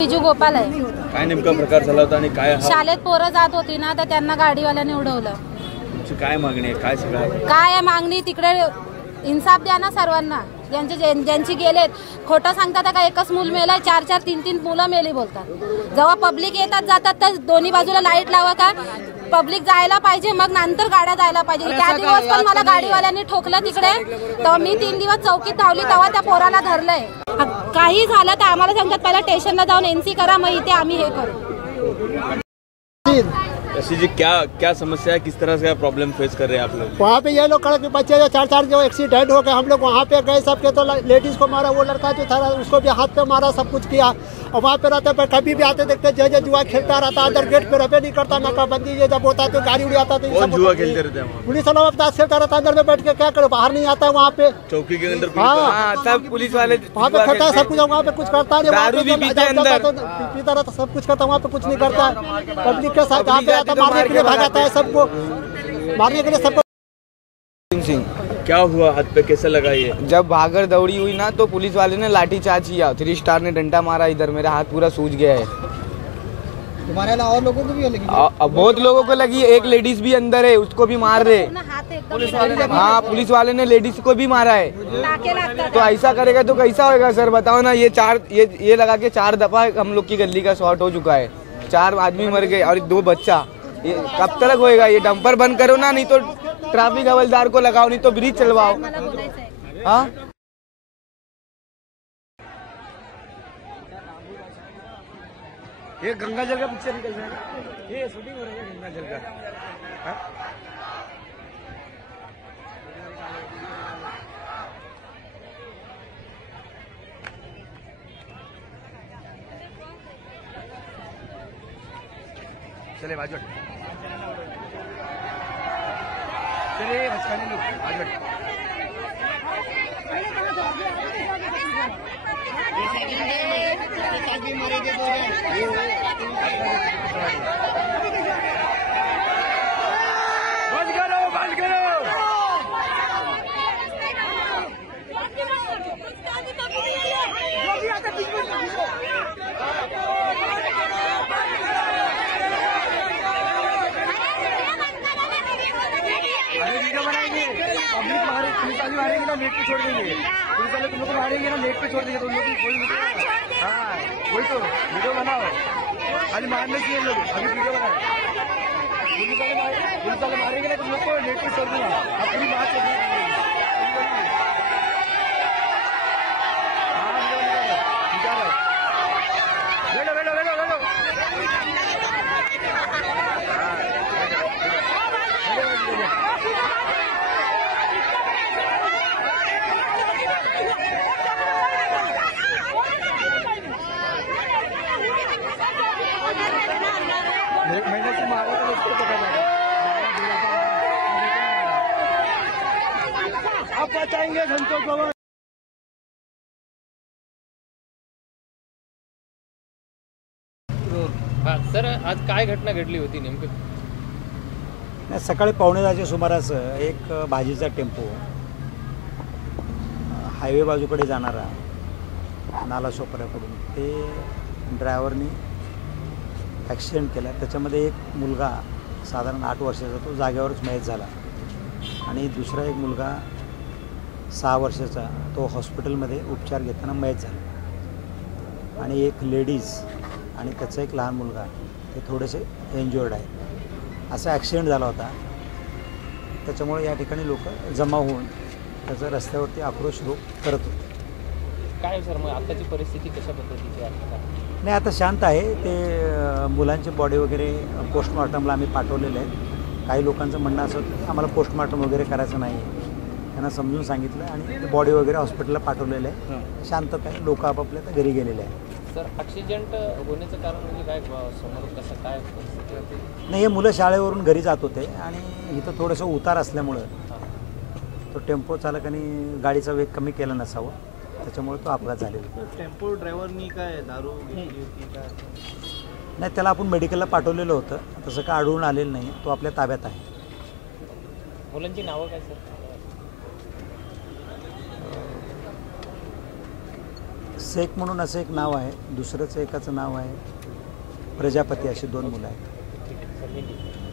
बिजू गोपाल आहे। काय नेमका प्रकार झाला होता आणि काय शाळेत पोरं जात होती ना, तर त्यांना गाडीवाल्याने उडवलं। तुमची काय मागणी आहे, काय सगळं काय आहे मागणी? तिकडे इन्साफ द्या ना सर्वांना, ज्यांची गेलेत। खोटं सांगतात का एकच मूल मेलंय, 4-4 3-3 मुलं मेली बोलतात। जेव्हा पब्लिक येतात जातात तर दोन्ही बाजूला लाईट लावा का? पब्लिक जायला पाहिजे, मग नंतर गाड्या जायला पाहिजे। त्या दिवस पण मला गाडीवाल्यांनी ठोकलं तिकडे, तर मी 3 दिवस चौकीत धावली, तेव्हा त्या पोराला धरलंय। काही झालं तर आम्हाला सांगतात पहिला स्टेशनला जाऊन एनसी करा, मग इथे आम्ही हे करू। जी क्या समस्या है, किस तरह से प्रॉब्लम फेस कर रहे हैं आप लोग? वहाँ पे ये लोग कड़क बच्चे जो 4-4 जो एक्सीडेंट हो गए, हम लोग वहाँ पे गए, सबके तो लेडीज को मारा, वो लड़का जो था उसको भी हाथ पे मारा, सब कुछ किया। और वहाँ पे रहते पे कभी भी आते देखते जय जुआ खेलता रहता, अंदर गेट पे रहे नहीं करता, नाकाबंदी ये जब होता तो गाड़ी उड़ी आता तो जुआ खेलते रहते हैं। पुलिस वाला ताश खेलता रहता, अंदर में बैठ के क्या करे, बाहर नहीं आता है वहाँ पे चौकी के अंदर। सब पुलिस वाले वहाँ पे खेलता है, सब कुछ वहाँ पे कुछ करता नहीं, पीता रहता, सब कुछ करता, वहाँ पे कुछ नहीं करता। पब्लिक के साथ यहाँ पे आता, मारने के लिए भागाता है, सबको मारने के लिए सबको। क्या हुआ, हाथ पे कैसे लगा ये? जब भागड़ दौड़ी हुई ना, तो पुलिस वाले ने लाठी चार्ज किया, 3 स्टार ने डंडा मारा, इधर मेरा हाथ पूरा सूज गया है। तुम्हारे अलावा और लोगों को भी लगी? बहुत लोगों को लगी, एक लेडीज भी अंदर है, उसको भी मार रहे। हाँ, पुलिस वाले ने लेडीज को भी मारा है। तो ऐसा करेगा तो कैसा होगा सर, बताओ ना। ये लगा के 4 दफा हम लोग की गली का शॉर्ट हो चुका है, 4 आदमी मर गए और 2 बच्चा। ये कब तक होएगा? ये डंपर बंद करो ना, नहीं तो ट्रैफिक हवलदार को लगाओ, नहीं तो ब्रिज चलवाओ। हाँ, ये गंगा जल का पिक्चर निकल रहा है, ये शूटिंग हो रही है गंगा जल का। चले बाजू, चले बचकाने लोग बाजू। बंद करो, बंद करो। अरे वीडियो बनाएंगे, पब्लिक मारे, पुलिस वाले मारेंगे ना, नेट पे छोड़ देंगे। पुलिस वाले तुम लोग को मारेंगे ना, नेट पे छोड़ देंगे, तो लोग हाँ वही तो वीडियो बनाओ, अभी मारने चाहिए लोग, अभी वीडियो बनाओ। पुलिस वाले मारेंगे ना तुम लोग को, नेट पे छोड़ दूंगा, आप पूरी बात छोड़ देंगे। आप बचाएंगे घंटों को। सर, आज काय घटना घडली होती नेमकं? सकाळी 9:15च्या सुमारास एक भाजीचा टेम्पो हायवे बाजूकडे जाणारा नालासोपाऱ्याकडून, ते ड्रायव्हरनी ॲक्सिडेंट केला। त्याच्यामध्ये एक मुलगा साधारण 8 वर्षाचा तो जागेवरच मयत झाला, आणि दुसरा एक मुलगा 6 वर्षाचा तो हॉस्पिटलमध्ये उपचार घेताना मयत झाला, आणि एक लेडीज आणि त्याचा एक लहान मुलगा ते थोडेसे इंज्युअर्ड आहे। असा ॲक्सिडेंट झाला होता, त्याच्यामुळे या ठिकाणी लोक जमा होऊन त्याचा रस्त्यावरती आक्रोश करत होते। काय सर, मग आताची परिस्थिती कशा पद्धतीची आहे? नाही, आता शांत आहे। ते मुलांची बॉडी वगैरे पोस्टमॉर्टमला आम्ही पाठवलेलं आहे। काही लोकांचं म्हणणं असं होतं की आम्हाला पोस्टमॉर्टम वगैरे करायचं नाही, त्यांना समजून सांगितलं आणि ते बॉडी वगैरे हॉस्पिटलला पाठवलेलं आहे। शांतता आहे, लोक आपापल्या आता घरी गेलेले आहेत। सर, ॲक्सिडेंट होण्याचं कारण म्हणजे काय, समोर कसं काय? नाही, हे मुलं शाळेवरून घरी जात होते आणि इथं थोडंसं उतार असल्यामुळं तो टेम्पो चालकाने गाडीचा वेग कमी केला नसावा, त्याच्यामुळे तो अपघात झालेला। टेम्पो ड्रायव्हरनी काय दारू घेतली होती का? नाही, त्याला आपण मेडिकलला पाठवलेलं होतं, तसं काय आढळून आलेलं नाही, तो आपल्या ताब्यात आहे। मुलांची नावं काय सर? शेख म्हणून असं एक नाव आहे, दुसरंच एकाचं नाव आहे प्रजापती, अशी 2 मुलं आहेत.